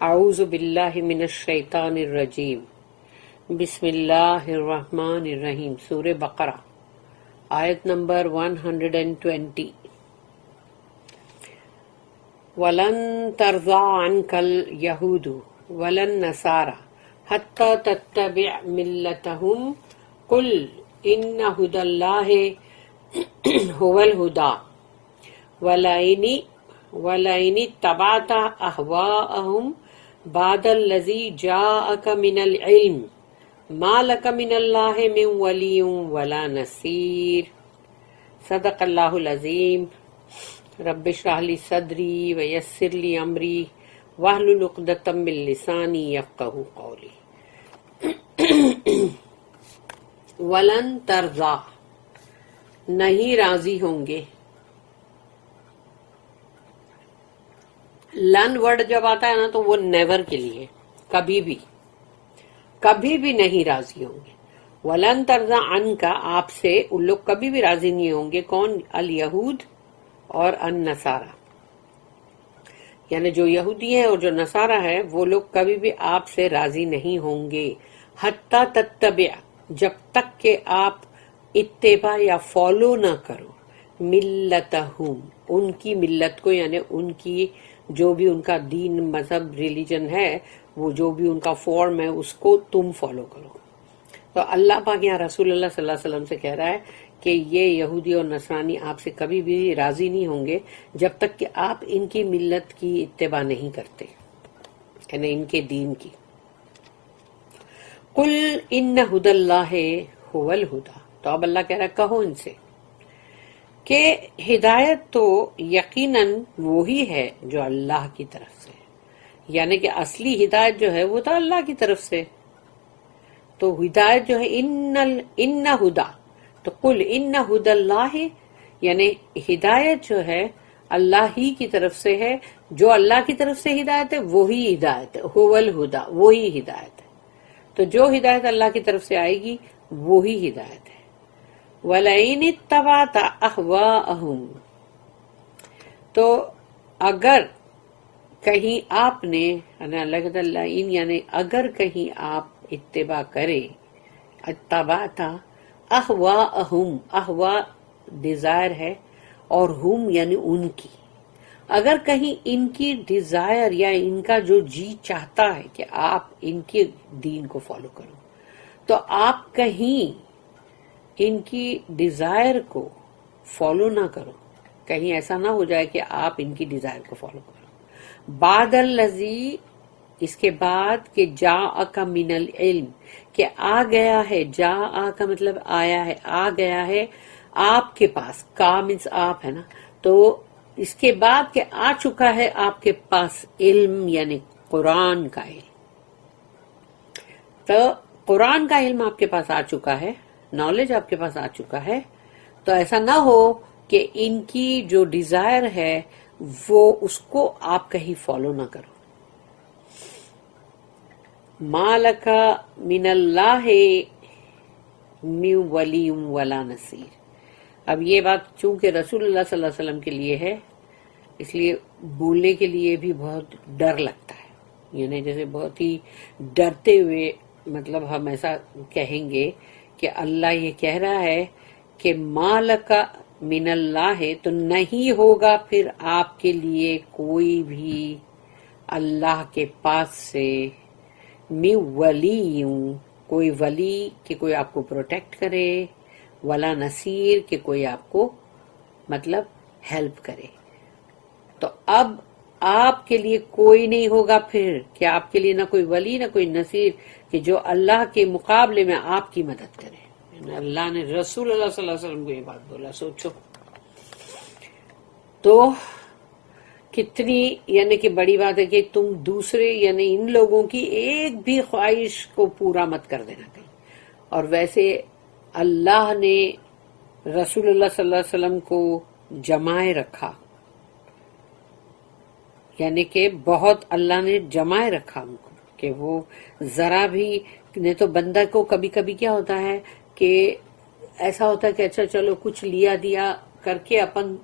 اعوذ باللہ من الشیطان الرجیم بسم اللہ الرحمن الرحیم سورہ بقرہ آیت نمبر 120 وَلَن تَرْضَىٰ عَنْكَ الْيَهُودُ وَلَا النَّصَارَىٰ حَتَّىٰ تَتَّبِعَ مِلَّتَهُمْ قُلْ إِنَّ هُدَى اللَّهِ هُوَ الْهُدَىٰ وَلَئِنِ اتَّبَعْتَ أَهْوَاءَهُمْ بَعْدَ الَّذِي جَاءَكَ مِنَ الْعِلْمِ مَا لَكَ مِنَ اللَّهِ مِنْ وَلِيٍّ وَلَا نَصِيرٍ صدق اللہ العظیم رب اشرح لی صدری ویسر لی امری واحلل عقدۃ من لسانی یفقہوا قولی۔ ولن ترضا، نہیں راضی ہوں گے۔ لن ورڈ جب آتا ہے نا تو وہ نیور کے لیے، کبھی بھی نہیں راضی ہوں گے۔ ولن ترضا عنکا، آپ سے ان لوگ کبھی بھی راضی نہیں ہوں گے۔ کون؟ الیہود اور النصارہ، یعنی جو یہودی ہیں اور جو نصارہ ہے وہ لوگ کبھی بھی آپ سے راضی نہیں ہوں گے۔ حتی تتبع، جب تک کہ آپ اتباع یا فالو نہ کرو، ملتہم، ان کی ملت کو، یعنی ان کی جو بھی ان کا دین، مذہب، ریلیجن ہے، وہ جو بھی ان کا فارم ہے اس کو تم فالو کرو۔ تو اللہ پاک یہاں رسول اللہ صلی اللہ علیہ وسلم سے کہہ رہا ہے کہ یہ یہودی اور نصرانی آپ سے کبھی بھی راضی نہیں ہوں گے جب تک کہ آپ ان کی ملت کی اتباع نہیں کرتے، یعنی ان کے دین کی۔ قل ان ھدی اللہ ھو الھدیٰ، تو اب اللہ کہہ رہا ہے کہو ان سے کہ ہدایت تو یقیناً وہی ہے جو اللہ کی طرف سے، یعنی کہ اصلی ہدایت جو ہے وہ تو اللہ کی طرف سے۔ تو ہدایت جو ہے ان ہدا، تو قل ان ھدی اللہ، یعنی ہدایت جو ہے اللہ ہی کی طرف سے ہے، جو اللہ کی طرف سے ہدایت ہے وہی ہدایت ہے، ھو الھدیٰ، وہی ہدایت ہے۔ تو جو ہدایت اللہ کی طرف سے آئے گی وہی ہدایت ہے۔ وَلَئِنِ اتَّبَعْتَ أَهْوَاءَهُمْ، تو اگر کہیں آپ نے، یعنی اگر کہیں آپ اتباع کرے، اتبعت احواءہم، احوا ڈیزائر ہے اور ہم یعنی ان کی، اگر کہیں ان کی ڈیزائر یا ان کا جو جی چاہتا ہے کہ آپ ان کے دین کو فالو کرو، تو آپ کہیں ان کی ڈیزائر کو فالو نہ کرو، کہیں ایسا نہ ہو جائے کہ آپ ان کی ڈیزائر کو فالو کرو۔ بعد الذی، اس کے بعد کہ جاءک من العلم، کہ آ گیا ہے، جاء کا مطلب آیا ہے، آ گیا ہے آپ کے پاس، کا مینس آپ ہے نا، تو اس کے بعد کہ آ چکا ہے آپ کے پاس علم، یعنی قرآن کا علم۔ تو قرآن کا علم آپ کے پاس آ چکا ہے، نالج آپ کے پاس آ چکا ہے، تو ایسا نہ ہو کہ ان کی جو ڈیزائر ہے وہ اس کو آپ کہیں فالو نہ کرو۔ مَا لَكَ مِنَ اللَّهِ مِن وَلِيٍّ وَلَا نَصِيرٍ۔ اب یہ بات چونکہ رسول اللہ صلی اللہ علیہ وسلم کے لیے ہے، اس لیے بولنے کے لیے بھی بہت ڈر لگتا ہے، یعنی جیسے بہت ہی ڈرتے ہوئے، مطلب ہم ایسا کہیں گے کہ اللہ یہ کہہ رہا ہے کہ مَا لَكَ مِنَ اللَّهِ، تو نہیں ہوگا پھر آپ کے لیے کوئی بھی اللہ کے پاس سے، من ولی، کوئی ولی کہ کوئی آپ کو پروٹیکٹ کرے، ولا نصیر کہ کوئی آپ کو مطلب ہیلپ کرے۔ تو اب آپ کے لیے کوئی نہیں ہوگا پھر، کہ آپ کے لیے نہ کوئی ولی نہ کوئی نصیر کہ جو اللہ کے مقابلے میں آپ کی مدد کرے۔ اللہ نے رسول اللہ صلی اللہ علیہ وسلم کو یہ بات بولا، سوچو تو کتنی یعنی کہ بڑی بات ہے کہ تم دوسرے یعنی ان لوگوں کی ایک بھی خواہش کو پورا مت کر دینا کہیں۔ اور ویسے اللہ نے رسول اللہ صلی اللہ علیہ وسلم کو جمائے رکھا، یعنی کہ بہت اللہ نے جمائے رکھا ان کو، کہ وہ ذرا بھی نہیں، تو بندہ کو کبھی کبھی کیا ہوتا ہے کہ ایسا ہوتا ہے کہ اچھا چلو کچھ لیا دیا کر کے اپن،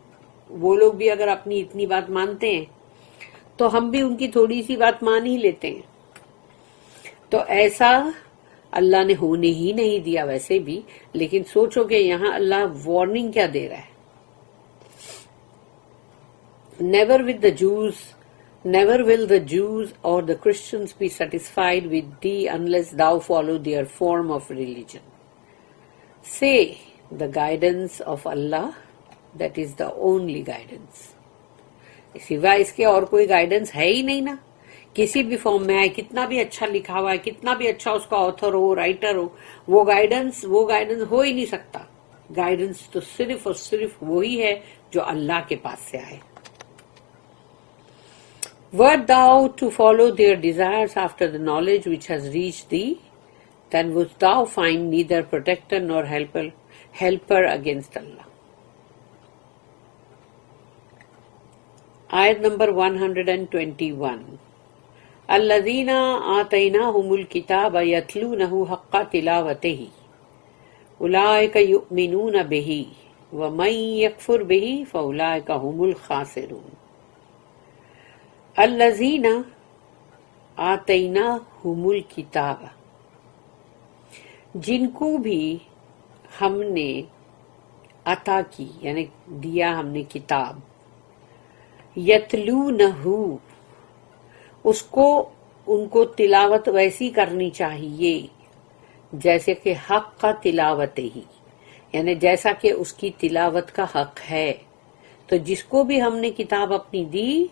وہ لوگ بھی اگر اپنی اتنی بات مانتے ہیں تو ہم بھی ان کی تھوڑی سی بات مان ہی لیتے ہیں. تو ایسا اللہ نے ہونے ہی نہیں دیا ویسے بھی. لیکن سوچو کہ یہاں اللہ وارننگ کیا دے رہا ہے. Never will the Jews or the Christians be satisfied with thee unless thou follow their form of religion. Say, the guidance of Allah, that is the only guidance. سوائے اس کے اور کوئی گائیڈنس ہے ہی نہیں نا. کسی بھی فارم میں آئے, کتنا بھی اچھا لکھا ہوا ہے, کتنا بھی اچھا اس کا آتھر ہو, رائٹر ہو, وہ گائیڈنس ہو ہی نہیں سکتا. گائیڈنس تو صرف اور صرف وہی ہے جو اللہ کے پاس سے آئے. Wert thou to follow their desires after the knowledge which has reached thee, then wouldst thou find neither protector nor helper against Allah. Ayat number 121. الذين آتيناهم الكتاب يتلونه حق تلاوته أولئك يؤمنون به ومن يكفر به فأولئك هم الخاسرون. الذین آتیناہم الکتاب, جن کو بھی ہم نے عطا کی یعنی دیا ہم نے کتاب, یتلونہ, اس کو ان کو تلاوت ویسی کرنی چاہیے جیسے کہ حق کا تلاوت ہی, یعنی جیسا کہ اس کی تلاوت کا حق ہے. تو جس کو بھی ہم نے کتاب اپنی دی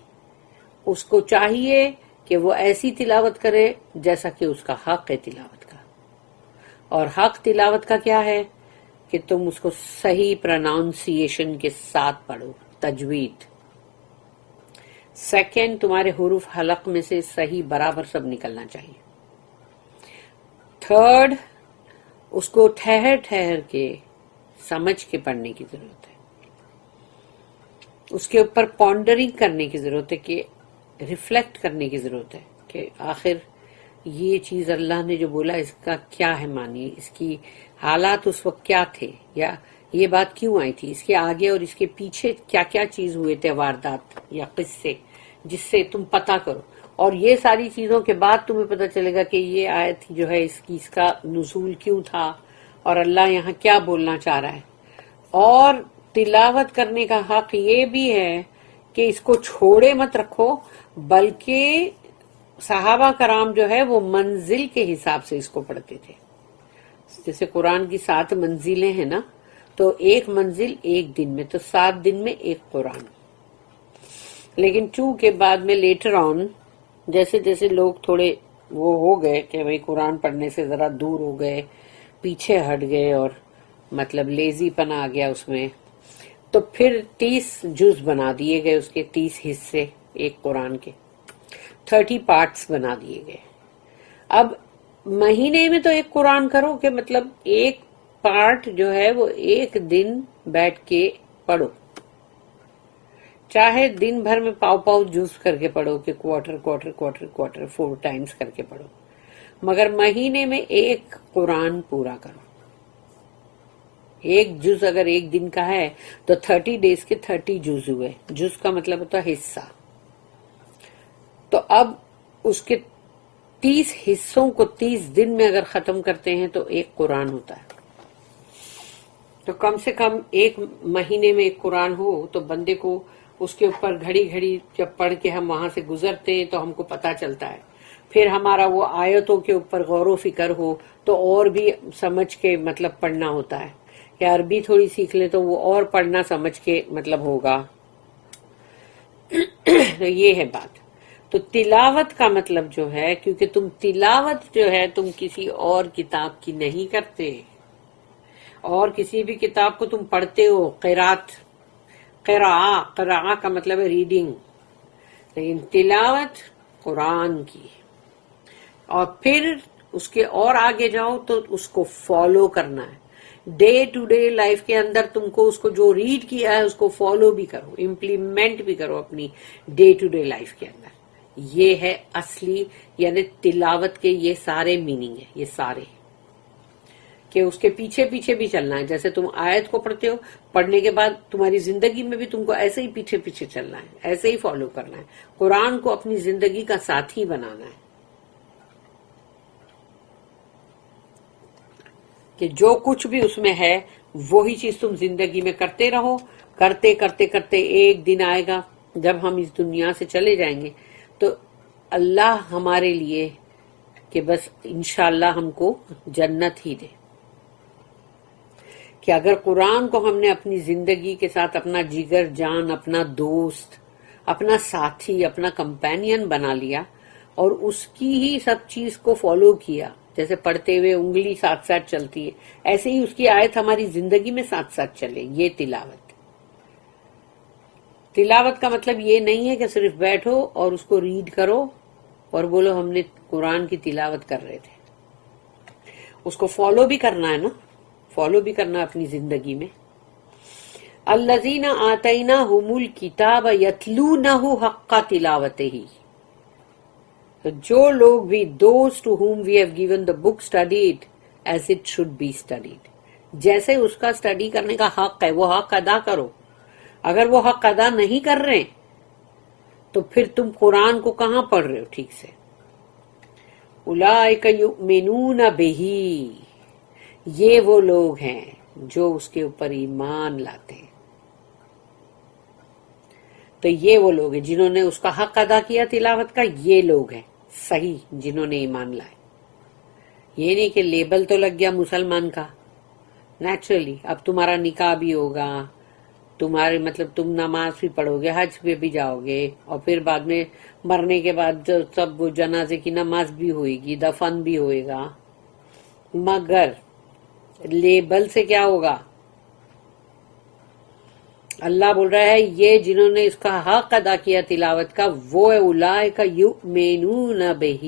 اس کو چاہیے کہ وہ ایسی تلاوت کرے جیسا کہ اس کا حق ہے تلاوت کا. اور حق تلاوت کا کیا ہے کہ تم اس کو صحیح پروناؤنسیشن کے ساتھ پڑھو, تجوید. سیکنڈ, تمہارے حروف حلق میں سے صحیح برابر سب نکلنا چاہیے. تھرڈ, اس کو ٹھہر ٹھہر کے سمجھ کے پڑھنے کی ضرورت ہے. اس کے اوپر پونڈرنگ کرنے کی ضرورت ہے, کہ ریفلیکٹ کرنے کی ضرورت ہے کہ آخر یہ چیز اللہ نے جو بولا اس کا کیا ہے معنی, اس کی حالات اس وقت کیا تھے, یا یہ بات کیوں آئی تھی, اس کے آگے اور اس کے پیچھے کیا کیا چیز ہوئے تھے, واردات یا قصے, جس سے تم پتہ کرو. اور یہ ساری چیزوں کے بعد تمہیں پتہ چلے گا کہ یہ آیت جو ہے اس کا نزول کیوں تھا اور اللہ یہاں کیا بولنا چاہ رہا ہے. اور تلاوت کرنے کا حق یہ بھی ہے کہ اس کو چھوڑے مت رکھو, بلکہ صحابہ کرام جو ہے وہ منزل کے حساب سے اس کو پڑھتے تھے. جیسے قرآن کی 7 منزلیں ہیں نا, تو ایک منزل ایک دن میں, تو 7 دن میں ایک قرآن. لیکن چونکہ بعد میں لیٹر آن جیسے جیسے لوگ تھوڑے وہ ہو گئے کہ بھئی قرآن پڑھنے سے ذرا دور ہو گئے, پیچھے ہٹ گئے, اور مطلب لیزی پن آ گیا اس میں, تو پھر 30 جز بنا دیے گئے, اس کے 30 حصے ایک قرآن کے 30 پارٹس بنا دیے گئے. اب مہینے میں تو ایک قرآن کرو کہ مطلب ایک پارٹ جو ہے وہ ایک دن بیٹھ کے پڑھو, چاہے دن بھر میں پاؤ جز کر کے پڑھو کہ کوارٹر 4 ٹائمز کر کے پڑھو, مگر مہینے میں ایک قرآن پورا کرو. ایک جز اگر ایک دن کا ہے تو 30 ڈیز کے 30 جز ہوئے. جز کا مطلب ہوتا ہے حصہ. تو اب اس کے 30 حصوں کو 30 دن میں اگر ختم کرتے ہیں تو ایک قرآن ہوتا ہے. تو کم سے کم ایک مہینے میں ایک قرآن ہو تو بندے کو اس کے اوپر گھڑی گھڑی جب پڑھ کے ہم وہاں سے گزرتے ہیں تو ہم کو پتا چلتا ہے. پھر ہمارا وہ آیتوں کے اوپر غور و فکر ہو تو اور بھی سمجھ کے مطلب پڑھنا ہوتا ہے, کہ عربی تھوڑی سیکھ لیں تو وہ اور پڑھنا سمجھ کے مطلب ہوگا. تو یہ ہے بات. تو تلاوت کا مطلب جو ہے, کیونکہ تم تلاوت جو ہے تم کسی اور کتاب کی نہیں کرتے, اور کسی بھی کتاب کو تم پڑھتے ہو قراء کا مطلب ہے ریڈنگ, لیکن تلاوت قرآن کی. اور پھر اس کے اور آگے جاؤ تو اس کو فالو کرنا ہے. ڈے ٹو ڈے لائف کے اندر تم کو اس کو جو ریڈ کیا ہے اس کو فالو بھی کرو, امپلیمنٹ بھی کرو اپنی ڈے ٹو ڈے لائف کے اندر. یہ ہے اصلی, یعنی تلاوت کے یہ سارے میننگ ہیں, یہ سارے. کہ اس کے پیچھے پیچھے بھی چلنا ہے. جیسے تم آیت کو پڑھتے ہو، پڑھنے کے بعد تمہاری زندگی میں بھی تم کو ایسے ہی پیچھے پیچھے چلنا ہے، ایسے ہی فالو کرنا ہے. قرآن کو اپنی زندگی کا ساتھی بنانا ہے کہ جو کچھ بھی اس میں ہے وہی چیز تم زندگی میں کرتے رہو. کرتے کرتے کرتے ایک دن آئے گا جب ہم اس دنیا سے چلے جائیں گے تو اللہ ہمارے لیے کہ بس انشاءاللہ ہم کو جنت ہی دے. کہ اگر قرآن کو ہم نے اپنی زندگی کے ساتھ اپنا جگر جان، اپنا دوست، اپنا ساتھی، اپنا کمپینین بنا لیا اور اس کی ہی سب چیز کو فالو کیا، جیسے پڑھتے ہوئے انگلی ساتھ ساتھ چلتی ہے، ایسے ہی اس کی آیت ہماری زندگی میں ساتھ ساتھ چلے. یہ تلاوت. تلاوت کا مطلب یہ نہیں ہے کہ صرف بیٹھو اور اس کو ریڈ کرو اور بولو ہم نے قرآن کی تلاوت کر رہے تھے. اس کو فالو بھی کرنا ہے نا، فالو بھی کرنا ہے اپنی زندگی میں. الذین آتیناہم الکتاب یتلونہ حق تلاوتہ. جو لوگ بھی those to whom we have given the book studied as it should be studied. جیسے اس کا اسٹڈی کرنے کا حق ہے وہ حق ادا کرو. اگر وہ حق ادا نہیں کر رہے تو پھر تم قرآن کو کہاں پڑھ رہے ہو ٹھیک سے. اولئک یؤمنون بہ. یہ وہ لوگ ہیں جو اس کے اوپر ایمان لاتے ہیں. تو یہ وہ لوگ ہیں جنہوں نے اس کا حق ادا کیا تلاوت کا. یہ لوگ ہیں صحیح جنہوں نے ایمان لائے. یہ نہیں کہ لیبل تو لگ گیا مسلمان کا. نیچرلی اب تمہارا نکاح بھی ہوگا، تمہارے مطلب تم نماز بھی پڑھو گے، حج پہ بھی جاؤ گے، اور پھر بعد میں مرنے کے بعد سب وہ جنازے کی نماز بھی ہوئے گی، دفن بھی ہوئے گا. مگر لیبل سے کیا ہوگا؟ اللہ بول رہا ہے یہ جنہوں نے اس کا حق ادا کیا تلاوت کا وہ اولئک یؤمنون بہ.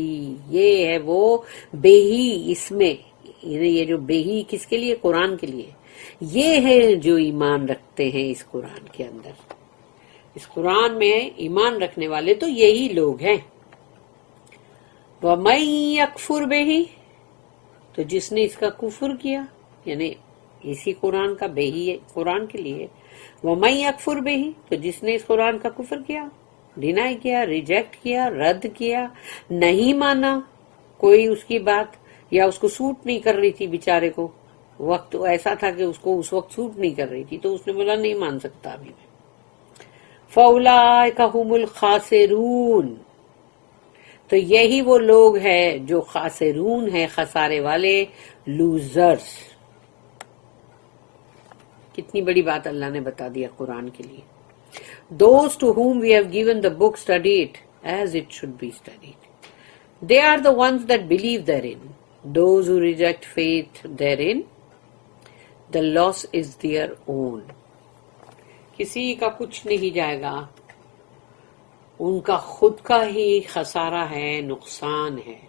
یہ ہے وہ بہی. اس میں یہ جو بہی کس کے لیے؟ قرآن کے لیے. یہ ہے جو ایمان رکھتے ہیں اس قرآن کے اندر. اس قرآن میں ایمان رکھنے والے تو یہی لوگ ہیں. وَمَن یکفر بہ. تو جس نے اس کا کفر کیا، یعنی اسی قرآن کا بہی قرآن کے لیے. وَمَن یکفر بہ. تو جس نے اس قرآن کا کفر کیا، ڈینائی کیا، ریجیکٹ کیا، رد کیا، نہیں مانا کوئی اس کی بات، یا اس کو سوٹ نہیں کر رہی تھی بیچارے کو، وقت ایسا تھا کہ اس کو اس وقت سوٹ نہیں کر رہی تھی تو اس نے بولا نہیں مان سکتا ابھی میں. فَأُولَئِكَ هُمُ الْخَاسِرُونَ. تو یہی وہ لوگ ہیں جو خاسرون ہیں، خسارے والے، لوزرز. کتنی بڑی بات اللہ نے بتا دیا قرآن کے لیے. Those to whom we have given the book study it as it should be studied. They are the ones that believe therein. Those who reject faith therein, the loss is their own. کسی کا کچھ نہیں جائے گا، ان کا خود کا ہی خسارہ ہے، نقصان ہے.